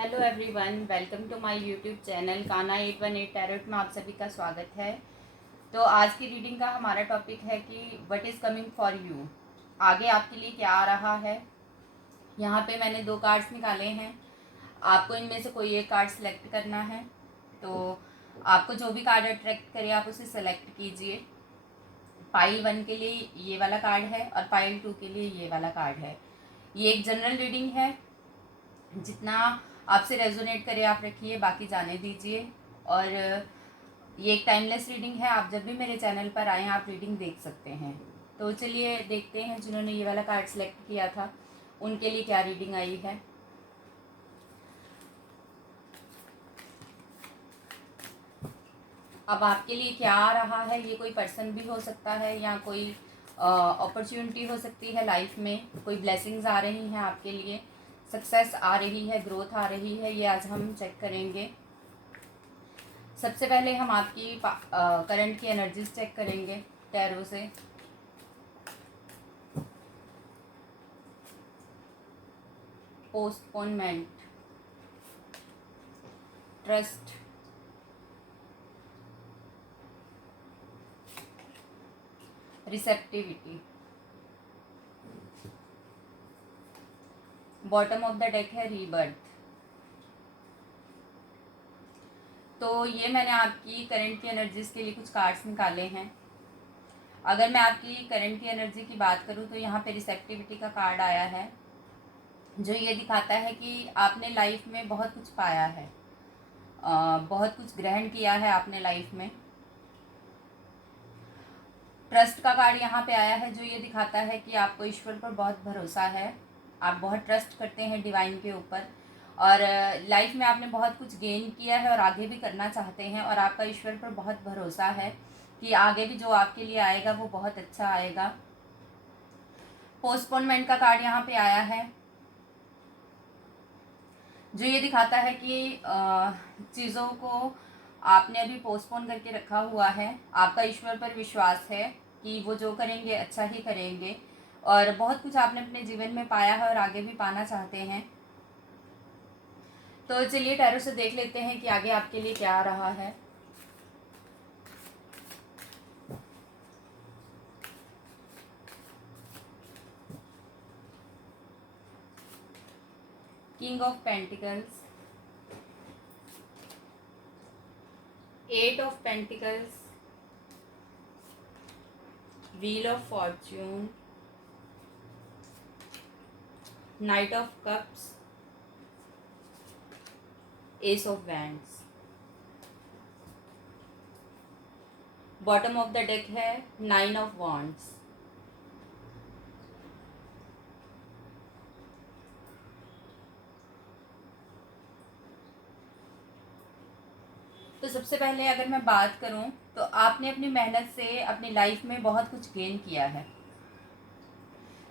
Hello everyone, welcome to my YouTube channel काना 818 tarot में आप सभी का स्वागत है। तो आज की रीडिंग का हमारा टॉपिक है कि what is coming for you. आगे आपके लिए क्या आ रहा है। यहाँ पे मैंने 2 कार्ड्स निकाले हैं। आपको इनमें से कोई एक कार्ड सेलेक्ट करना है। तो आपको जो भी कार्ड अट्रैक्ट करे आप उसे सेलेक्ट कीजिए। पाइल 1 के लिए ये वाला कार्ड है और पाइल 2 के लिए ये वाला कार्ड है। ये एक जनरल रीडिंग है, जितना आपसे रेजोनेट करे आप रखिए, बाकी जाने दीजिए। और ये एक टाइमलेस रीडिंग है, आप जब भी मेरे चैनल पर आएँ आप रीडिंग देख सकते हैं। तो चलिए देखते हैं जिन्होंने ये वाला कार्ड सेलेक्ट किया था उनके लिए क्या रीडिंग आई है। अब आपके लिए क्या आ रहा है, ये कोई पर्सन भी हो सकता है या कोई अपॉर्चुनिटी हो सकती है लाइफ में, कोई ब्लेसिंग्स आ रही हैं आपके लिए, सक्सेस आ रही है, ग्रोथ आ रही है, ये आज हम चेक करेंगे। सबसे पहले हम आपकी करंट की एनर्जीज चेक करेंगे टैरो से। Postponement, trust, receptivity. Bottom of the deck है रीबर्थ। तो ये मैंने आपकी करंट की एनर्जीज के लिए कुछ कार्ड्स निकाले हैं। अगर मैं आपकी करंट की एनर्जी की बात करूँ तो यहाँ पे रिसेप्टिविटी का कार्ड आया है, जो ये दिखाता है कि आपने लाइफ में बहुत कुछ पाया है, बहुत कुछ ग्रहण किया है आपने लाइफ में। ट्रस्ट का कार्ड यहाँ पे आया है, जो ये दिखाता है कि आपको ईश्वर पर बहुत भरोसा है, आप बहुत ट्रस्ट करते हैं डिवाइन के ऊपर, और लाइफ में आपने बहुत कुछ गेन किया है और आगे भी करना चाहते हैं, और आपका ईश्वर पर बहुत भरोसा है कि आगे भी जो आपके लिए आएगा वो बहुत अच्छा आएगा। पोस्टपोनमेंट का कार्ड यहाँ पे आया है, जो ये दिखाता है कि चीज़ों को आपने अभी पोस्टपोन करके रखा हुआ है। आपका ईश्वर पर विश्वास है कि वो जो करेंगे अच्छा ही करेंगे, और बहुत कुछ आपने अपने जीवन में पाया है और आगे भी पाना चाहते हैं। तो चलिए टैरो से देख लेते हैं कि आगे आपके लिए क्या आ रहा है। King of pentacles, 8 of pentacles, wheel of Fortune, night of cups, S of wands. Bottom of the deck है 9 ऑफ वॉन्ड्स। तो सबसे पहले अगर मैं बात करूं तो आपने अपनी मेहनत से अपनी लाइफ में बहुत कुछ गेन किया है,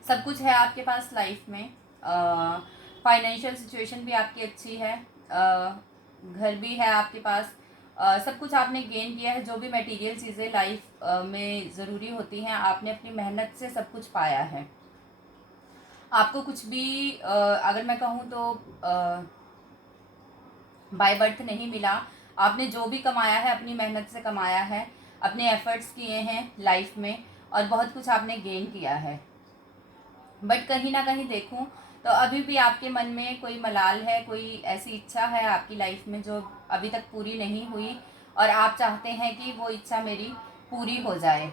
सब कुछ है आपके पास लाइफ में। फाइनेंशियल सिचुएशन भी आपकी अच्छी है, घर भी है आपके पास, सब कुछ आपने गेन किया है। जो भी मटेरियल चीज़ें लाइफ में ज़रूरी होती हैं आपने अपनी मेहनत से सब कुछ पाया है। आपको कुछ भी अगर मैं कहूँ तो बाय बर्थ नहीं मिला, आपने जो भी कमाया है अपनी मेहनत से कमाया है, अपने एफर्ट्स किए हैं लाइफ में, और बहुत कुछ आपने गेन किया है। बट कहीं ना कहीं देखूं तो अभी भी आपके मन में कोई मलाल है, कोई ऐसी इच्छा है आपकी लाइफ में जो अभी तक पूरी नहीं हुई, और आप चाहते हैं कि वो इच्छा मेरी पूरी हो जाए।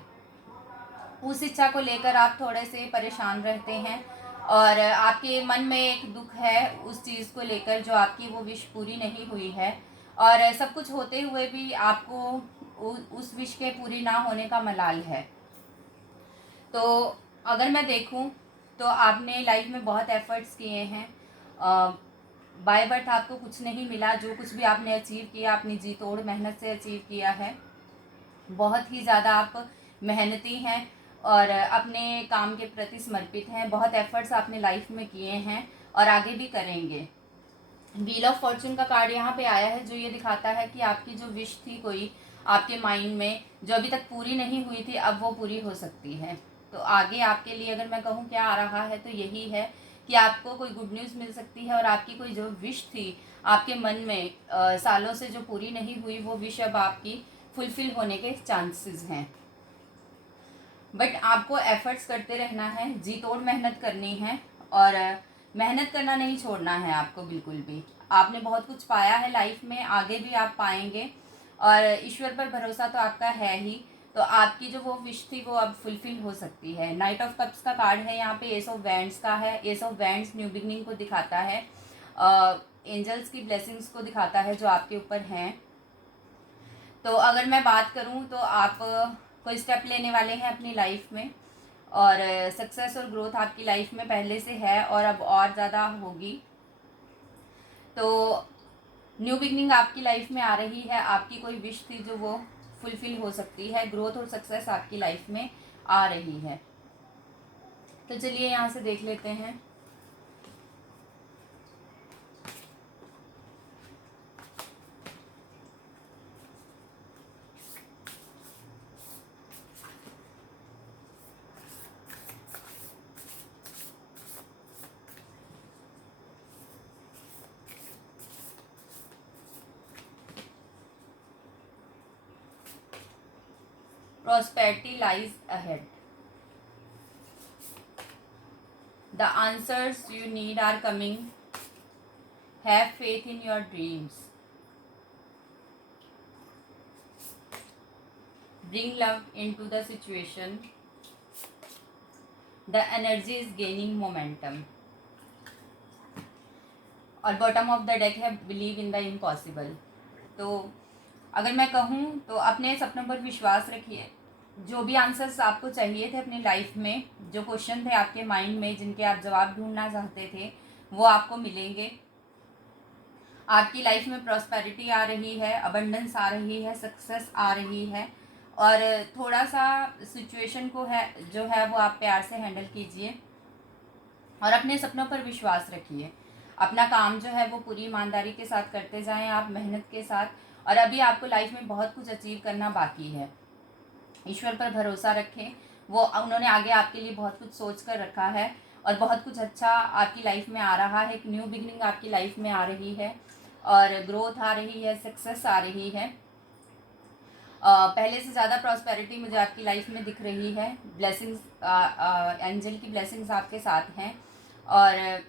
उस इच्छा को लेकर आप थोड़े से परेशान रहते हैं, और आपके मन में एक दुख है उस चीज़ को लेकर, जो आपकी वो विश पूरी नहीं हुई है, और सब कुछ होते हुए भी आपको उस विश के पूरी ना होने का मलाल है। तो अगर मैं देखूं तो आपने लाइफ में बहुत एफर्ट्स किए हैं, बाय बर्थ आपको कुछ नहीं मिला, जो कुछ भी आपने अचीव किया अपनी जी तोड़ मेहनत से अचीव किया है। बहुत ही ज़्यादा आप मेहनती हैं और अपने काम के प्रति समर्पित हैं, बहुत एफर्ट्स आपने लाइफ में किए हैं और आगे भी करेंगे। व्हील ऑफ फॉर्चून का कार्ड यहाँ पे आया है, जो ये दिखाता है कि आपकी जो विश थी कोई आपके माइंड में, जो अभी तक पूरी नहीं हुई थी, अब वो पूरी हो सकती है। तो आगे आपके लिए अगर मैं कहूँ क्या आ रहा है तो यही है कि आपको कोई गुड न्यूज़ मिल सकती है और आपकी कोई जो विश थी आपके मन में सालों से जो पूरी नहीं हुई, वो विश अब आपकी फुलफिल होने के चांसेस हैं। बट आपको एफर्ट्स करते रहना है, जी तोड़ मेहनत करनी है और मेहनत करना नहीं छोड़ना है आपको बिल्कुल भी। आपने बहुत कुछ पाया है लाइफ में, आगे भी आप पाएंगे और ईश्वर पर भरोसा तो आपका है ही। तो आपकी जो वो विश थी वो अब फुलफिल हो सकती है। नाइट ऑफ कप्स का कार्ड है यहाँ पे, एस ऑफ वैंड्स का है। S of wands new beginning को दिखाता है, एंजल्स की ब्लेसिंग्स को दिखाता है जो आपके ऊपर हैं। तो अगर मैं बात करूँ तो आप कोई स्टेप लेने वाले हैं अपनी लाइफ में और सक्सेस और ग्रोथ आपकी लाइफ में पहले से है और अब और ज़्यादा होगी। तो न्यू बिगनिंग आपकी लाइफ में आ रही है, आपकी कोई विश थी जो वो फुलफिल हो सकती है, ग्रोथ और सक्सेस आपकी लाइफ में आ रही है। तो चलिए यहाँ से देख लेते हैं। Prosperity lies ahead. The answers you need are coming. Have faith in your dreams. Bring love into the situation. The energy is gaining momentum. और बॉटम ऑफ द डेक है बिलीव इन द इम्पॉसिबल। तो अगर मैं कहूँ तो अपने सपनों पर विश्वास रखिए। जो भी आंसर्स आपको चाहिए थे अपनी लाइफ में, जो क्वेश्चन थे आपके माइंड में जिनके आप जवाब ढूंढना चाहते थे, वो आपको मिलेंगे। आपकी लाइफ में प्रॉस्पेरिटी आ रही है, अबंडेंस आ रही है, सक्सेस आ रही है। और थोड़ा सा सिचुएशन को है जो है वो आप प्यार से हैंडल कीजिए और अपने सपनों पर विश्वास रखिए। अपना काम जो है वो पूरी ईमानदारी के साथ करते जाएं आप, मेहनत के साथ। और अभी आपको लाइफ में बहुत कुछ अचीव करना बाकी है। ईश्वर पर भरोसा रखें, वो उन्होंने आगे आपके लिए बहुत कुछ सोच कर रखा है और बहुत कुछ अच्छा आपकी लाइफ में आ रहा है। एक न्यू बिगनिंग आपकी लाइफ में आ रही है और ग्रोथ आ रही है, सक्सेस आ रही है। पहले से ज़्यादा प्रॉस्पेरिटी मुझे आपकी लाइफ में दिख रही है। ब्लेसिंग्स, एंजल की ब्लेसिंग्स आपके साथ हैं और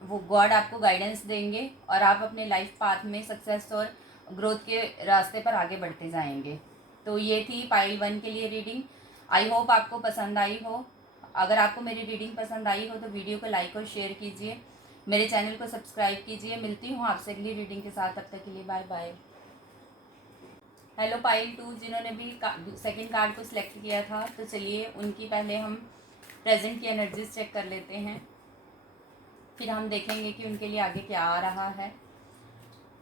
वो गॉड आपको गाइडेंस देंगे और आप अपने लाइफ पाथ में सक्सेस और ग्रोथ के रास्ते पर आगे बढ़ते जाएंगे। तो ये थी पाइल 1 के लिए रीडिंग। आई होप आपको पसंद आई हो। अगर आपको मेरी रीडिंग पसंद आई हो तो वीडियो को लाइक और शेयर कीजिए, मेरे चैनल को सब्सक्राइब कीजिए। मिलती हूँ आपसे अगली रीडिंग के साथ, तब तक के लिए बाय बाय। हेलो पाइल 2 जिन्होंने भी सेकंड कार्ड को सिलेक्ट किया था, तो चलिए उनकी पहले हम प्रेजेंट की एनर्जीज चेक कर लेते हैं, फिर हम देखेंगे कि उनके लिए आगे क्या आ रहा है।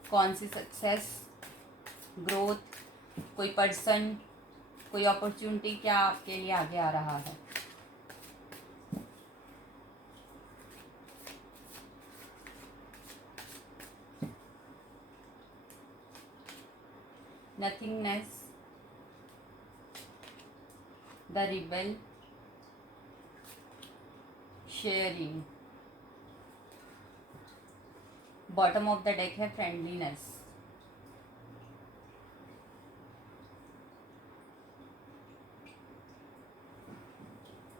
कौन सी सक्सेस, ग्रोथ, कोई पर्सन, कोई अपॉर्चुनिटी क्या आपके लिए आगे आ रहा है। Nothingness, the rebel, sharing. Bottom of the deck है फ्रेंडलीनेस।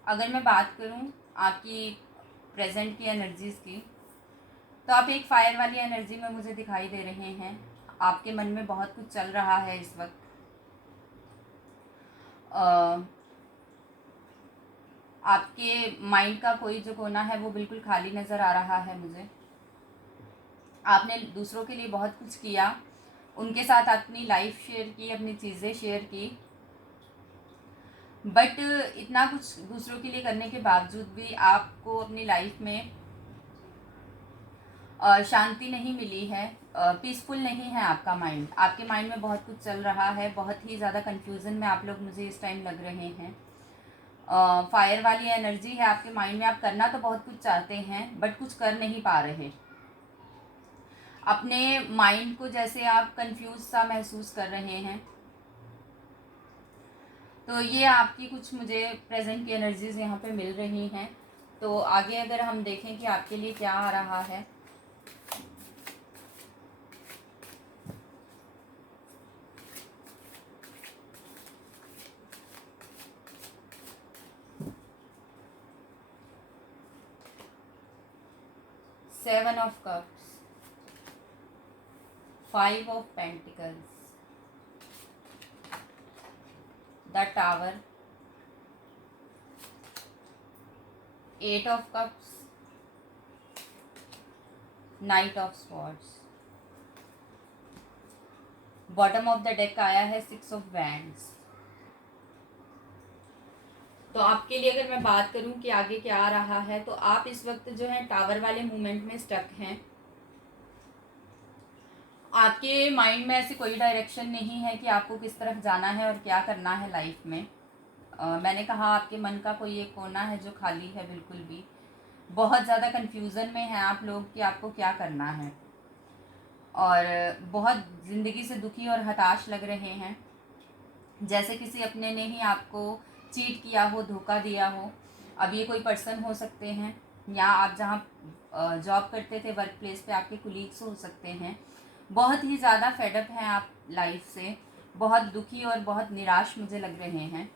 अगर मैं बात करूं आपकी प्रेजेंट की एनर्जीज की, तो आप एक फायर वाली एनर्जी में मुझे दिखाई दे रहे हैं। आपके मन में बहुत कुछ चल रहा है इस वक्त। आपके माइंड का कोई जो कोना है वो बिल्कुल खाली नज़र आ रहा है मुझे। आपने दूसरों के लिए बहुत कुछ किया, उनके साथ अपनी लाइफ शेयर की, अपनी चीज़ें शेयर की, बट इतना कुछ दूसरों के लिए करने के बावजूद भी आपको अपनी लाइफ में शांति नहीं मिली है, पीसफुल नहीं है आपका माइंड। आपके माइंड में बहुत कुछ चल रहा है, बहुत ही ज़्यादा कंफ्यूजन में आप लोग मुझे इस टाइम लग रहे हैं। फायर वाली एनर्जी है आपके माइंड में। आप करना तो बहुत कुछ चाहते हैं बट कुछ कर नहीं पा रहे। अपने माइंड को जैसे आप कंफ्यूज सा महसूस कर रहे हैं। तो ये आपकी कुछ मुझे प्रेजेंट की एनर्जीज यहाँ पे मिल रही हैं। तो आगे अगर हम देखें कि आपके लिए क्या आ रहा है, seven of cups, five of pentacles, the tower, eight of cups, knight of swords. Bottom of the deck आया है सिक्स ऑफ वैंड्स। तो आपके लिए अगर मैं बात करूं कि आगे क्या आ रहा है, तो आप इस वक्त जो है टावर वाले मूवमेंट में स्टक हैं। आपके माइंड में ऐसी कोई डायरेक्शन नहीं है कि आपको किस तरफ जाना है और क्या करना है लाइफ में। मैंने कहा आपके मन का कोई एक कोना है जो खाली है, बिल्कुल भी। बहुत ज़्यादा कन्फ्यूज़न में हैं आप लोग कि आपको क्या करना है, और बहुत ज़िंदगी से दुखी और हताश लग रहे हैं, जैसे किसी अपने ने ही आपको चीट किया हो, धोखा दिया हो। अब ये कोई पर्सन हो सकते हैं, या आप जहाँ जॉब करते थे वर्क प्लेस पे आपके कुलीग्स हो सकते हैं। बहुत ही ज़्यादा फेडअप हैं आप लाइफ से, बहुत दुखी और बहुत निराश मुझे लग रहे हैं,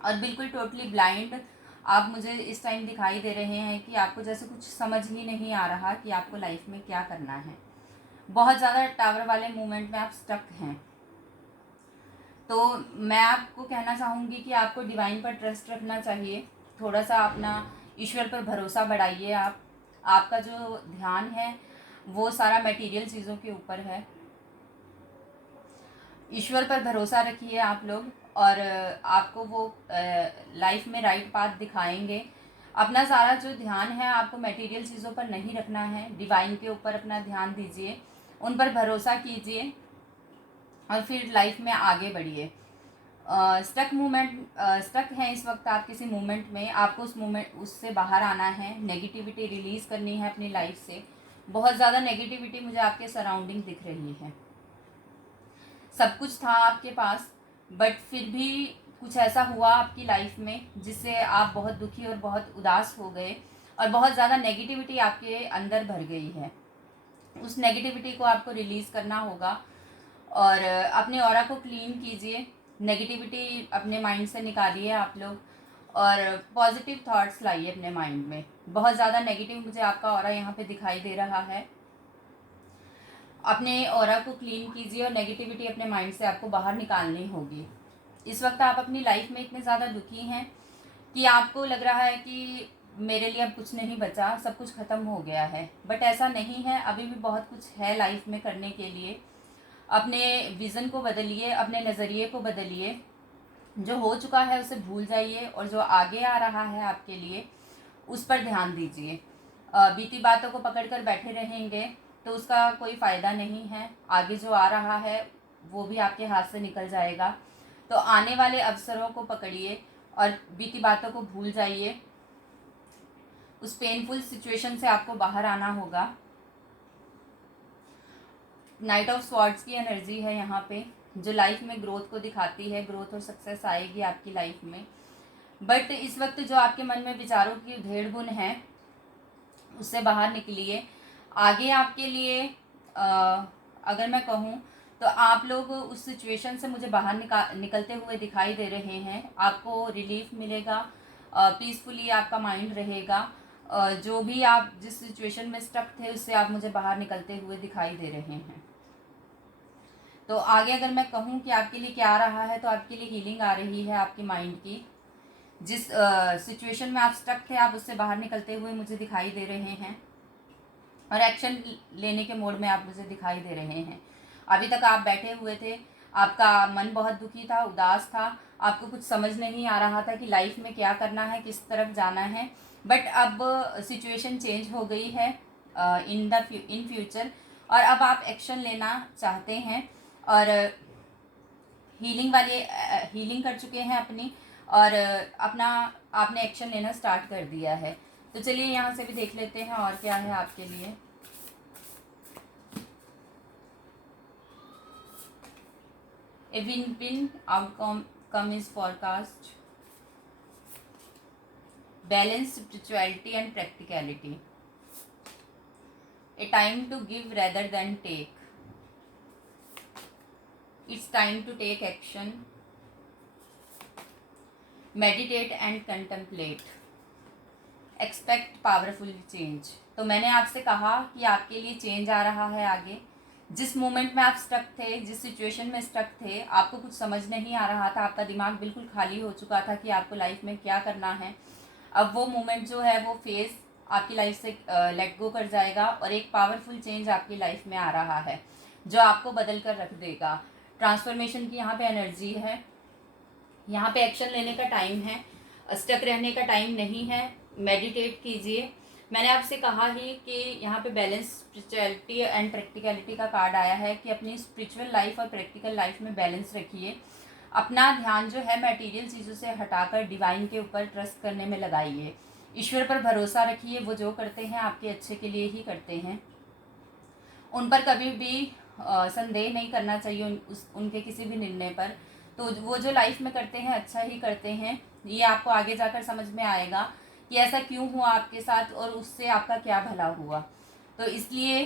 और बिल्कुल टोटली ब्लाइंड आप मुझे इस टाइम दिखाई दे रहे हैं कि आपको जैसे कुछ समझ ही नहीं आ रहा कि आपको लाइफ में क्या करना है। बहुत ज़्यादा टावर वाले मूवमेंट में आप स्टक हैं। तो मैं आपको कहना चाहूँगी कि आपको डिवाइन पर ट्रस्ट रखना चाहिए। थोड़ा सा अपना ईश्वर पर भरोसा बढ़ाइए। आपका जो ध्यान है वो सारा मटेरियल चीज़ों के ऊपर है। ईश्वर पर भरोसा रखिए आप लोग, और आपको वो लाइफ में राइट पाथ दिखाएंगे। अपना सारा जो ध्यान है आपको मटेरियल चीज़ों पर नहीं रखना है, डिवाइन के ऊपर अपना ध्यान दीजिए, उन पर भरोसा कीजिए, और फिर लाइफ में आगे बढ़िए। स्टक हैं इस वक्त आप किसी मूवमेंट में, आपको उस मूवमेंट उससे बाहर आना है। नेगेटिविटी रिलीज़ करनी है अपनी लाइफ से। बहुत ज़्यादा नेगेटिविटी मुझे आपके सराउंडिंग दिख रही है। सब कुछ था आपके पास, बट फिर भी कुछ ऐसा हुआ आपकी लाइफ में जिससे आप बहुत दुखी और बहुत उदास हो गए, और बहुत ज़्यादा नेगेटिविटी आपके अंदर भर गई है। उस नेगेटिविटी को आपको रिलीज़ करना होगा, और अपने ऑरा को क्लीन कीजिए। नेगेटिविटी अपने माइंड से निकालिए आप लोग, और पॉजिटिव थॉट्स लाइए अपने माइंड में। बहुत ज़्यादा नेगेटिव मुझे आपका ऑरा यहाँ पे दिखाई दे रहा है। अपने ऑरा को क्लीन कीजिए, और नेगेटिविटी अपने माइंड से आपको बाहर निकालनी होगी। इस वक्त आप अपनी लाइफ में इतने ज़्यादा दुखी हैं कि आपको लग रहा है कि मेरे लिए अब कुछ नहीं बचा, सब कुछ ख़त्म हो गया है। बट ऐसा नहीं है, अभी भी बहुत कुछ है लाइफ में करने के लिए। अपने विज़न को बदलिए, अपने नज़रिए को बदलिए। जो हो चुका है उसे भूल जाइए, और जो आगे आ रहा है आपके लिए उस पर ध्यान दीजिए। बीती बातों को पकड़ कर बैठे रहेंगे तो उसका कोई फ़ायदा नहीं है। आगे जो आ रहा है वो भी आपके हाथ से निकल जाएगा। तो आने वाले अवसरों को पकड़िए और बीती बातों को भूल जाइए। उस पेनफुल सिचुएशन से आपको बाहर आना होगा। नाइट ऑफ स्वॉर्ड्स की एनर्जी है यहाँ पे, जो लाइफ में ग्रोथ को दिखाती है। ग्रोथ और सक्सेस आएगी आपकी लाइफ में। बट इस वक्त जो आपके मन में विचारों की उधेड़ बुन है उससे बाहर निकलिए। आगे आपके लिए अगर मैं कहूँ तो आप लोग उस सिचुएशन से मुझे बाहर निकलते हुए दिखाई दे रहे हैं। आपको रिलीफ मिलेगा, पीसफुली आपका माइंड रहेगा। जो भी आप जिस सिचुएशन में स्टक थे उससे आप मुझे बाहर निकलते हुए दिखाई दे रहे हैं। तो आगे अगर मैं कहूँ कि आपके लिए क्या आ रहा है, तो आपके लिए हीलिंग आ रही है आपकी माइंड की। जिस सिचुएशन में आप स्टक थे आप उससे बाहर निकलते हुए मुझे दिखाई दे रहे हैं, और एक्शन लेने के मोड में आप मुझे दिखाई दे रहे हैं। अभी तक आप बैठे हुए थे, आपका मन बहुत दुखी था, उदास था, आपको कुछ समझ नहीं आ रहा था कि लाइफ में क्या करना है, किस तरफ जाना है। बट अब सिचुएशन चेंज हो गई है इन फ्यूचर, और अब आप एक्शन लेना चाहते हैं, और हीलिंग कर चुके हैं अपनी, और अपना आपने एक्शन लेना स्टार्ट कर दिया है। तो चलिए यहाँ से भी देख लेते हैं और क्या है आपके लिए। A win win outcome is forecast. Balance, spirituality and practicality. A time to give rather than take. It's time to take action, meditate and contemplate, expect powerful change. तो मैंने आपसे कहा कि आपके लिए चेंज आ रहा है आगे। जिस मोमेंट में आप स्टक थे, जिस सिचुएशन में स्टक थे, आपको कुछ समझ नहीं आ रहा था, आपका दिमाग बिल्कुल खाली हो चुका था कि आपको लाइफ में क्या करना है, अब वो मोमेंट जो है, वो फेज आपकी लाइफ से लेट गो कर जाएगा और एक पावरफुल चेंज आपकी लाइफ में आ रहा है जो आपको बदल कर रख देगा। ट्रांसफॉर्मेशन की यहाँ पे एनर्जी है, यहाँ पे एक्शन लेने का टाइम है, स्टक रहने का टाइम नहीं है। मेडिटेट कीजिए। मैंने आपसे कहा ही कि यहाँ पे बैलेंस, स्पिरिचुअलिटी एंड प्रैक्टिकलिटी का कार्ड आया है कि अपनी स्पिरिचुअल लाइफ और प्रैक्टिकल लाइफ में बैलेंस रखिए। अपना ध्यान जो है मटेरियल चीज़ों से हटाकर डिवाइन के ऊपर ट्रस्ट करने में लगाइए। ईश्वर पर भरोसा रखिए, वो जो करते हैं आपके अच्छे के लिए ही करते हैं। उन पर कभी भी संदेह नहीं करना चाहिए, उनके किसी भी निर्णय पर। तो वो जो लाइफ में करते हैं अच्छा ही करते हैं। ये आपको आगे जाकर समझ में आएगा कि ऐसा क्यों हुआ आपके साथ और उससे आपका क्या भला हुआ। तो इसलिए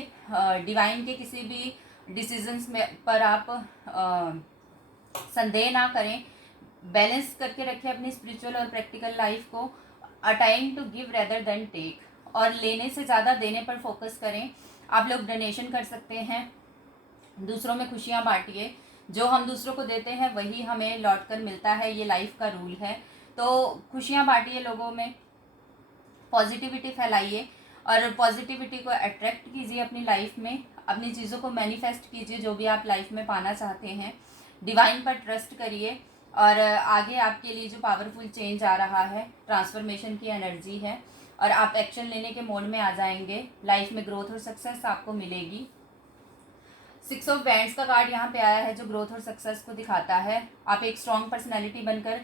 डिवाइन के किसी भी डिसीजंस में पर आप संदेह ना करें। बैलेंस करके रखें अपनी स्पिरिचुअल और प्रैक्टिकल लाइफ को। A time to give rather than take, और लेने से ज़्यादा देने पर फोकस करें। आप लोग डोनेशन कर सकते हैं, दूसरों में खुशियाँ बांटिए। जो हम दूसरों को देते हैं वही हमें लौट कर मिलता है, ये लाइफ का रूल है। तो खुशियाँ बांटिए, लोगों में पॉजिटिविटी फैलाइए और पॉजिटिविटी को अट्रैक्ट कीजिए अपनी लाइफ में। अपनी चीज़ों को मैनिफेस्ट कीजिए जो भी आप लाइफ में पाना चाहते हैं। डिवाइन पर ट्रस्ट करिए और आगे आपके लिए जो पावरफुल चेंज आ रहा है, ट्रांसफॉर्मेशन की एनर्जी है और आप एक्शन लेने के मोड में आ जाएंगे। लाइफ में ग्रोथ और सक्सेस आपको मिलेगी। 6 ऑफ वैंड्स का कार्ड यहाँ पे आया है जो ग्रोथ और सक्सेस को दिखाता है। आप एक स्ट्रॉन्ग पर्सनैलिटी बनकर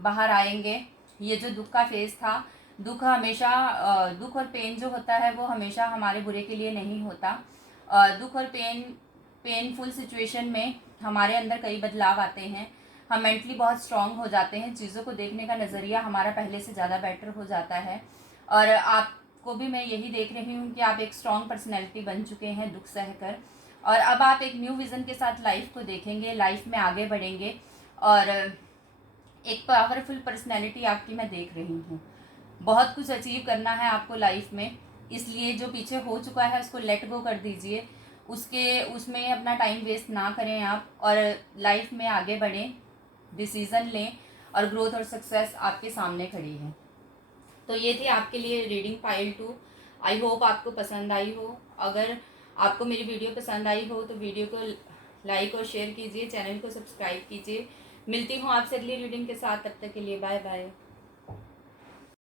बाहर आएंगे। ये जो दुख का फेज था, दुख हमेशा दुख और पेन जो होता है वो हमेशा हमारे बुरे के लिए नहीं होता। दुख और पेनफुल सिचुएशन में हमारे अंदर कई बदलाव आते हैं। हम मेंटली बहुत स्ट्रांग हो जाते हैं, चीज़ों को देखने का नज़रिया हमारा पहले से ज़्यादा बेटर हो जाता है। और आपको भी मैं यही देख रही हूँ कि आप एक स्ट्रांग पर्सनैलिटी बन चुके हैं दुख सहकर, और अब आप एक न्यू विज़न के साथ लाइफ को देखेंगे, लाइफ में आगे बढ़ेंगे और एक पावरफुल पर्सनैलिटी आपकी मैं देख रही हूँ। बहुत कुछ अचीव करना है आपको लाइफ में, इसलिए जो पीछे हो चुका है उसको लेट गो कर दीजिए। उसमें अपना टाइम वेस्ट ना करें आप, और लाइफ में आगे बढ़ें, डिसीज़न लें, और ग्रोथ और सक्सेस आपके सामने खड़ी है। तो ये थी आपके लिए रीडिंग पाइल 2। आई होप आपको पसंद आई हो। अगर आपको मेरी वीडियो पसंद आई हो तो वीडियो को लाइक और शेयर कीजिए, चैनल को सब्सक्राइब कीजिए। मिलती हूँ आपसे अगली रीडिंग के साथ, तब तक के लिए बाय बाय।